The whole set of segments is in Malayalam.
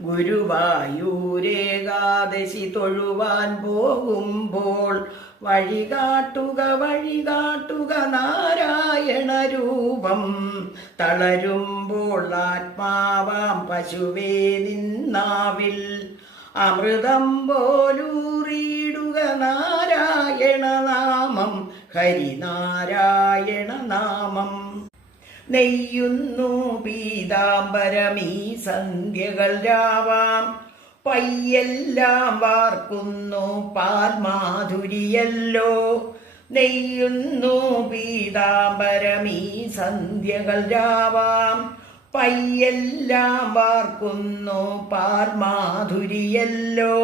ഗുരുവായൂരേകാദശി തൊഴുവാൻ പോകുമ്പോൾ വഴികാട്ടുക നാരായണ രൂപം. തളരുമ്പോൾ ആത്മാവാം പശുവേ നിന്നാവിൽ അമൃതം പോലൂറിയിടുക നാരായണ നാമം, ഹരിനാരായണ നാമം. നെയ്യുന്നു പീതാംബരമീ സന്ധ്യകൾ രാവാം, പയ്യെല്ലാം വാർക്കുന്നു പാൽമാധുരിയല്ലോ. നെയ്യുന്നു പീതാംബരമീ സന്ധ്യകൾ രാവാം, പയ്യെല്ലാം വാർക്കുന്നു പാൽമാധുരിയല്ലോ.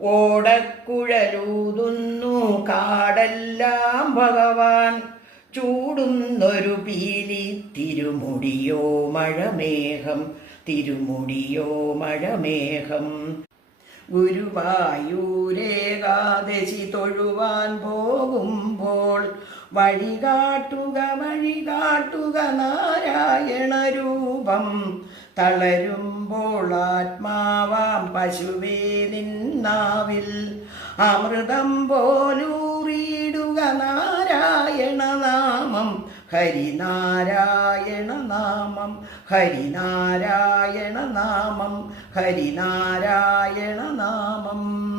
ഓടക്കുഴലൂതുന്നു കാടെല്ലാം ഭഗവാൻ, ചൂടുന്നൊരു പീലി തിരുമുടിയോ മഴമേഘം, തിരുമുടിയോ മഴമേഘം. ഗുരുവായൂരേകാദശി തൊഴുവാൻ പോകുമ്പോൾ വഴികാട്ടുക നാരായണ രൂപം. തളരുമ്പോൾ ആത്മാവാം പശുവേ നിന്നാവിൽ അമൃതം പോലൂറിയിടുക നാരായണ നാമം, ഹരിനാരായണ നാമം, ഹരിനാരായണ നാമം, ഹരിനാരായണ നാമം.